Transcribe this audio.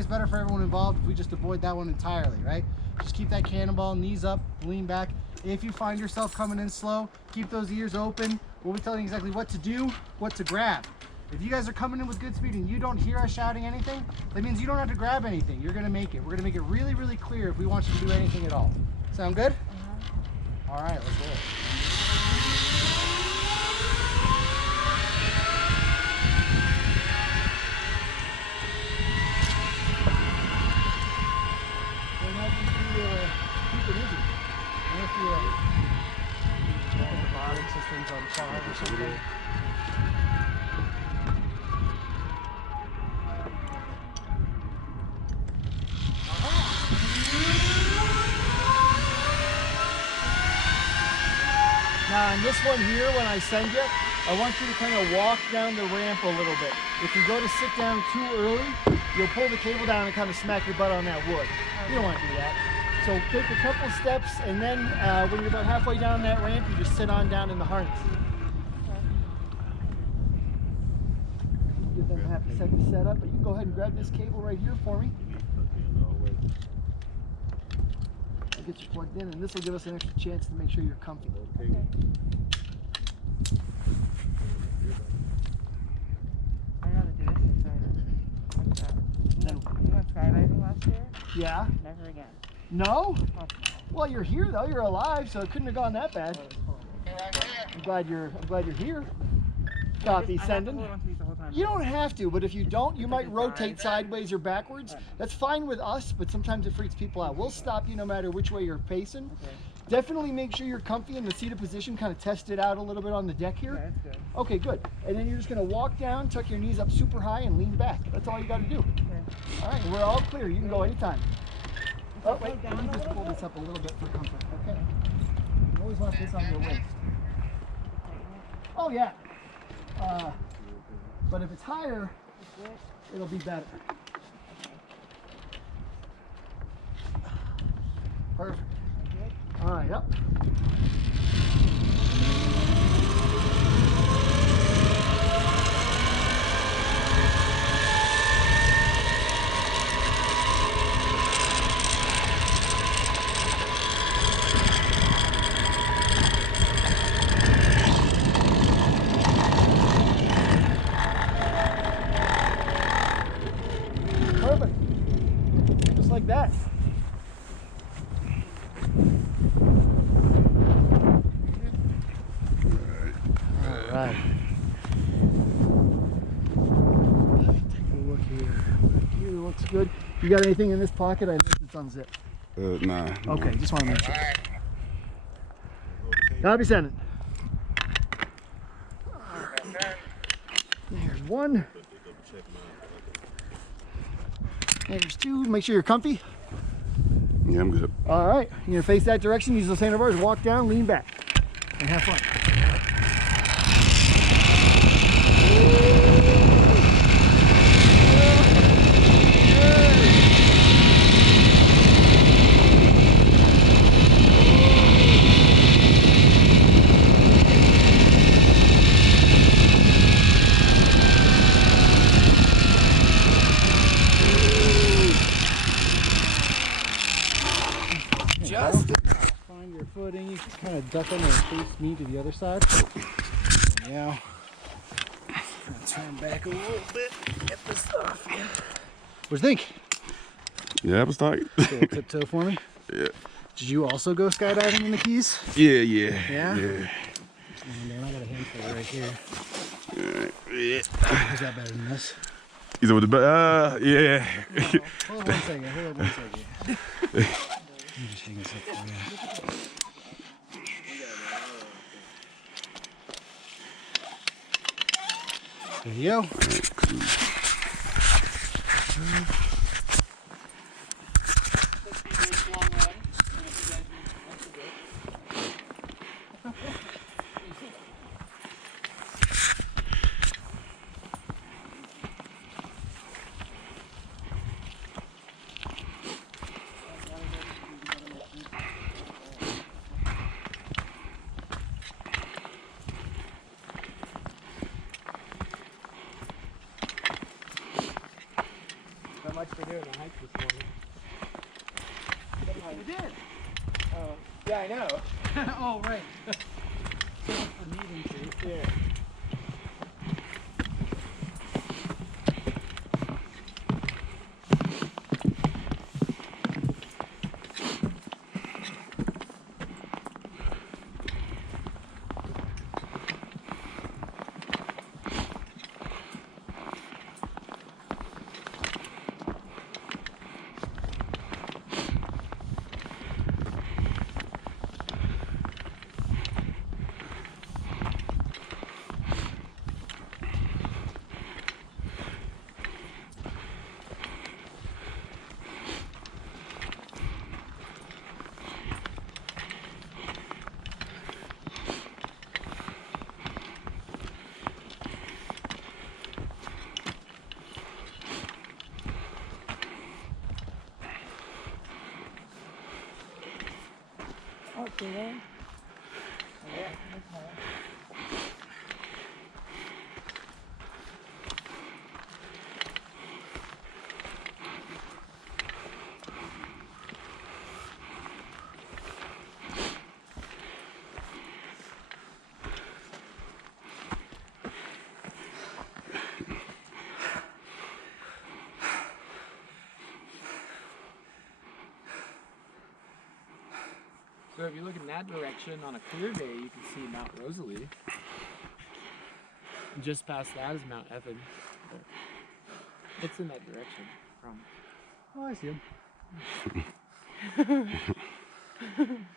it's better for everyone involved if we just avoid that one entirely, right? Just keep that cannonball, knees up, lean back. If you find yourself coming in slow, keep those ears open. We'll be telling you exactly what to do, what to grab. If you guys are coming in with good speed and you don't hear us shouting anything, that means you don't have to grab anything. You're gonna make it. We're gonna make it really, really clear if we want you to do anything at all. Sound good? All right, let's do it. Robotic systems on 5 or something. Now on this one here, when I send you, I want you to kind of walk down the ramp a little bit. If you go to sit down too early, you'll pull the cable down and kind of smack your butt on that wood. You don't want to do that. So take a couple steps, and then when you're about halfway down that ramp, you just sit on down in the harness. Give them half a second to set up, but you can go ahead and grab this cable right here for me. I'll get you plugged in, and this will give us an extra chance to make sure you're comfy. Okay. I gotta do this inside. You went skydiving last year? Yeah. Never again. No? Well, you're here though. You're alive, so it couldn't have gone that bad. I'm glad you're here. Copy, sending. You don't have to, but if you don't, you might rotate sideways or backwards. That's fine with us, but sometimes it freaks people out. We'll stop you no matter which way you're facing. Definitely make sure you're comfy in the seated position. Kind of test it out a little bit on the deck here. Yeah, that's good. Okay, good. And then you're just going to walk down, tuck your knees up super high, and lean back. That's all you got to do. Okay. All right, we're all clear. You can go anytime. Oh, wait, let me just pull this up a little bit for comfort, okay? You always want this on your waist. Oh, yeah. But if it's higher, it'll be better. Perfect. All right, yep. Perfect. Just like that. All right. Take a look here. Here looks good. You got anything in this pocket? I noticed it's unzipped. Nah. Okay, just want to make sure. Copy, sending. There's one. There's two. Make sure you're comfy. Yeah, I'm good. All right. You're gonna face that direction. Use those handlebars. Walk down. Lean back. And have fun. Find your footing. You can kind of duck under and face me to the other side. Now, turn back a little bit. Get this stuff in. What do you think? Yeah, I was tight. Tiptoe for me. Yeah. Did you also go skydiving in the Keys? Yeah? Yeah. Yeah. Man, I got a handful right here. Yeah. Is that better than this? Is it with the yeah. No, hold on one second. Hold on 1 second. Let me just hang this up for you. There you go. for doing the hike this morning. You did. Oh, yeah, I know. Oh, right. A meeting too. Yeah. Oh, see there? Oh, yeah, that's high. So if you look in that direction on a clear day, you can see Mount Rosalie. And just past that is Mount Evan. It's in that direction. From. Oh, I see him.